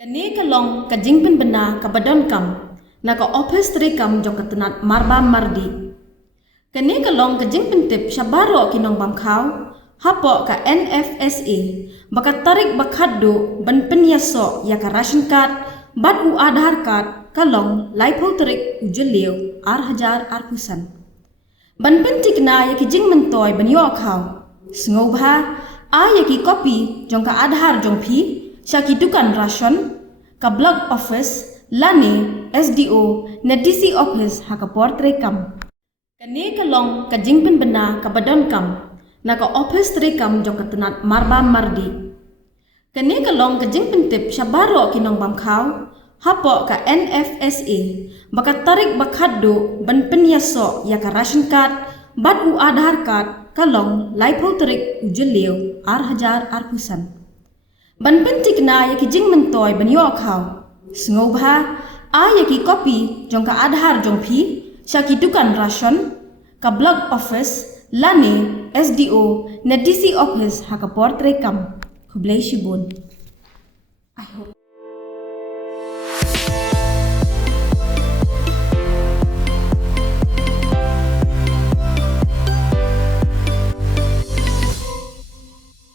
Kani kalong kajingpin bena kabadon kam na ka office trikam jong katunat marba mardi. Kani kalong kajingpin tip syabaro kinong bamkhaw hapo ka NFSA baka tarik khatduh ban pyniasoh ya ka Rashon Card bat AADHAR card kalong laipo tarik jylliew AADHAR pusan. Ban pentik na ya kijing mentoy ban yo khaw sngobha ya ki copy jong ka AADHAR jong phi syaki dukan Rashon ka block office lani SDO na DC office ha ka portrait kam. Kani kalong kajingpin bena kabadon kam na ka office trikam jong katunat marba mardi. Kani kalong kajingpin tip syabaro kinong bamkhaw hapo ka NFSA baka tarik khatduh ban pyniasoh ya ka Rashon Card bat AADHAR card kalong laipo tarik jylliew AADHAR pusan. Ban pentik na ya kijing mentoy ban yo khaw sngobha ya ki copy jong ka AADHAR jong phi syaki dukan Rashon ka block office lani SDO na DC office ha ka portrait kam. God bless you, Bon. I hope